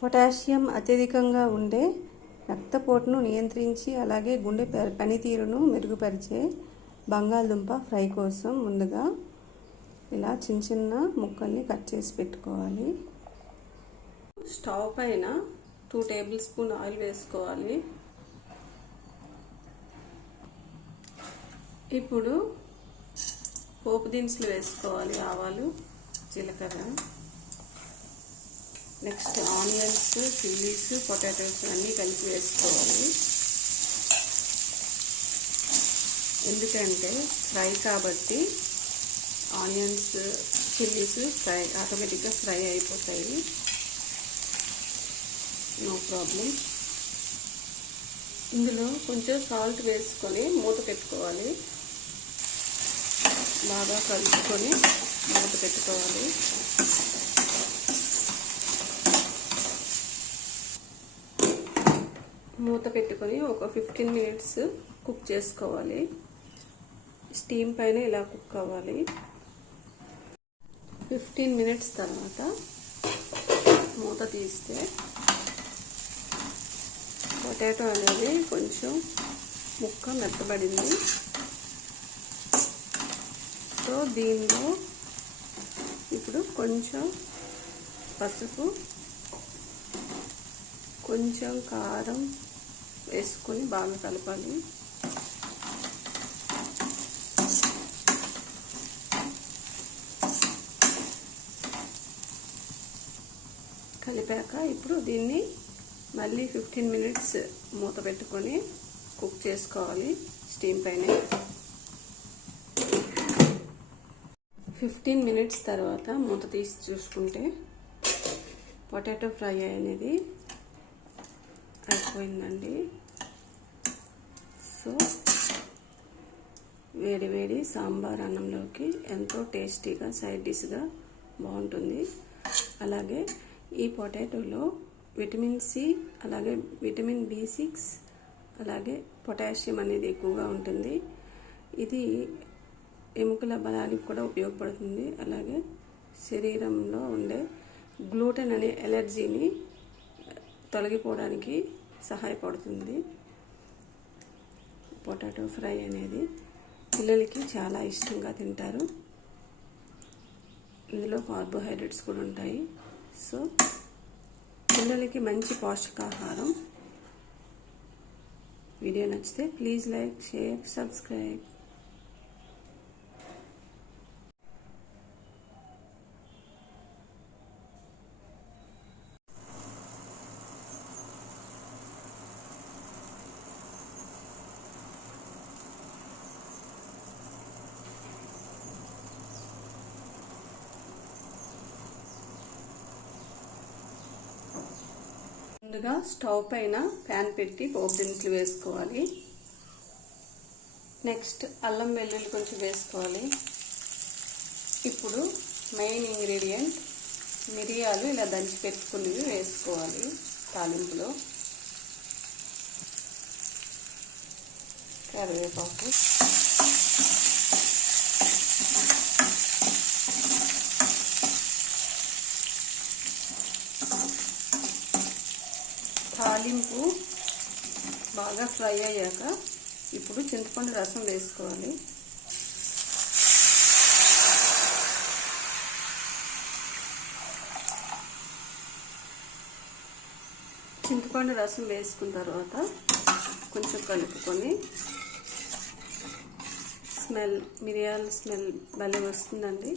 Potassium అత్యధికంగా ఉండే రక్తపోటును నియంత్రించి అలాగే గుండె పనితీరును మెరుగుపరిచే బంగాళదుంప ఫ్రై కోసం ముందుగా ఇలా చిన్న చిన్న ముక్కల్ని కట్ చేసి పెట్టుకోవాలి. స్టవ్ పైన 2 టేబుల్ స్పూన్ ఆయిల్ వేసుకోవాలి. ఇప్పుడు పోపు దినుసులు వేసుకోవాలి. ఆవాలు, జీలకర్ర, నెక్స్ట్ ఆనియన్స్, చిల్లీస్, పొటాటోస్ అన్నీ కలిపి వేసుకోవాలి. ఎందుకంటే ఫ్రై కాబట్టి ఆనియన్స్, చిల్లీస్ ఆటోమేటిక్గా ఫ్రై అయిపోతాయి. No problem. ఇందులో కొంచెం సాల్ట్ వేసుకొని మూత పెట్టుకోవాలి. బాగా కలుపుకొని మూత పెట్టుకోవాలి. మూత పెట్టుకొని ఒక 15 మినిట్స్ కుక్ చేసుకోవాలి. స్టీమ్ పైన ఇలా కుక్ అవ్వాలి. 15 మినిట్స్ తర్వాత మూత తీస్తే పొటాటో అనేది కొంచెం ముక్క మెత్తబడింది. సో దీనిలో ఇప్పుడు కొంచెం పసుపు, కొంచెం కారం వేసుకొని బాగా కలపాలి. కలిపాక ఇప్పుడు దీన్ని మళ్ళీ 15 మినిట్స్ మూత పెట్టుకొని కుక్ చేసుకోవాలి స్టీమ్ పైన. 15 మినిట్స్ తర్వాత మూత తీసి చూసుకుంటే పొటాటో ఫ్రై అనేది అయిపోయిందండి. సో వేడి వేడి సాంబార్ అన్నంలోకి ఎంతో టేస్టీగా సైడ్ డిష్గా బాగుంటుంది. అలాగే ఈ పొటాటోలో విటమిన్ సి, అలాగే విటమిన్ B6, అలాగే పొటాషియం అనేది ఎక్కువగా ఉంటుంది. ఇది ఎముకల బలానికి కూడా ఉపయోగపడుతుంది. అలాగే శరీరంలో ఉండే గ్లూటెన్ అనే ఎలర్జీని తొలగిపోవడానికి సహాయపడుతుంది. పొటాటో ఫ్రై అనేది పిల్లలకి చాలా ఇష్టంగా తింటారు. ఇందులో కార్బోహైడ్రేట్స్ కూడా ఉంటాయి. సో పిల్లలకి మంచి పోషకాహారం. వీడియో నచ్చితే ప్లీజ్ లైక్, షేర్, సబ్స్క్రైబ్. ముందుగా స్టవ్ పైన ప్యాన్ పెట్టి పోపు దినుసులు వేసుకోవాలి. నెక్స్ట్ అల్లం వెల్లుల్లి కొంచెం వేసుకోవాలి. ఇప్పుడు మెయిన్ ఇంగ్రీడియంట్ మిరియాలు ఇలా దంచి పెట్టుకున్నవి వేసుకోవాలి తాలింపులో. కరివేపాకు, తాలింపు బాగా ఫ్రై అయ్యాక ఇప్పుడు చింతపండు రసం వేసుకోవాలి. చింతపండు రసం వేసుకున్న తర్వాత కొంచెం కలుపుకొని మిరియాల స్మెల్ భలే వస్తుందండి.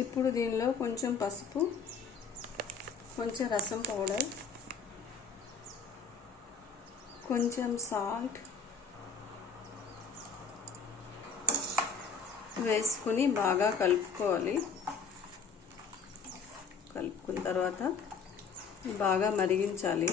ఇప్పుడు దీనిలో కొంచెం పసుపు, కొంచెం రసం పౌడర్, కొంచెం సాల్ట్ వేసుకుని బాగా కలుపుకోవాలి. కలుపుకున్న తర్వాత బాగా మరిగించాలి.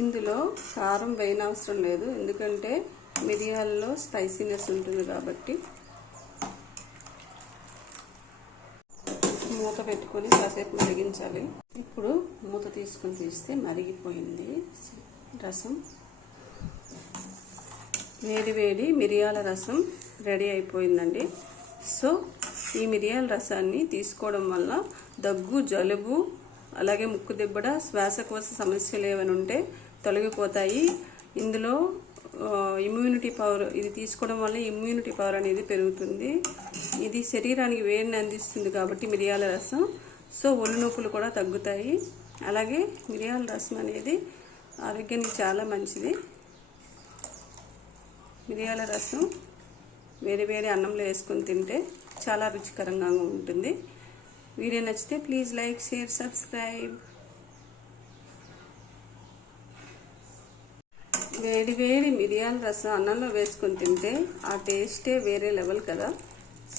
ఇందులో కారం వేయనవసరం లేదు, ఎందుకంటే మిరియాల్లో స్పైసీనెస్ ఉంటుంది కాబట్టి. మూత పెట్టుకొని కాసేపు మరిగించాలి. ఇప్పుడు తీసుకుని తీస్తే మరిగిపోయింది రసం. వేడి వేడి మిరియాల రసం రెడీ అయిపోయిందండి. సో ఈ మిరియాల రసాన్ని తీసుకోవడం వల్ల దగ్గు, జలుబు, అలాగే ముక్కు దిబ్బడ, శ్వాసకోశ సమస్యలు ఏమైనా ఉంటే తొలగిపోతాయి. ఇందులో ఇమ్యూనిటీ పవర్, ఇది తీసుకోవడం వల్ల ఇమ్యూనిటీ పవర్ అనేది పెరుగుతుంది. ఇది శరీరానికి వేడిని అందిస్తుంది కాబట్టి మిరియాల రసం. సో ఒళ్ళు నొప్పులు కూడా తగ్గుతాయి. అలాగే మిరియాల రసం అనేది ఆరోగ్యానికి చాలా మంచిది. మిరియాల రసం వేడి వేడి అన్నంలో వేసుకొని తింటే చాలా రుచికరంగా ఉంటుంది. వీడియో నచ్చితే ప్లీజ్ లైక్, షేర్, సబ్స్క్రైబ్. వేడి వేడి మిరియాల రసం అన్నంలో వేసుకొని తింటే ఆ టేస్టే వేరే లెవెల్ కదా.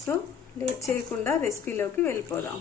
సో లేట్ చేయకుండా రెసిపీలోకి వెళ్ళిపోదాం.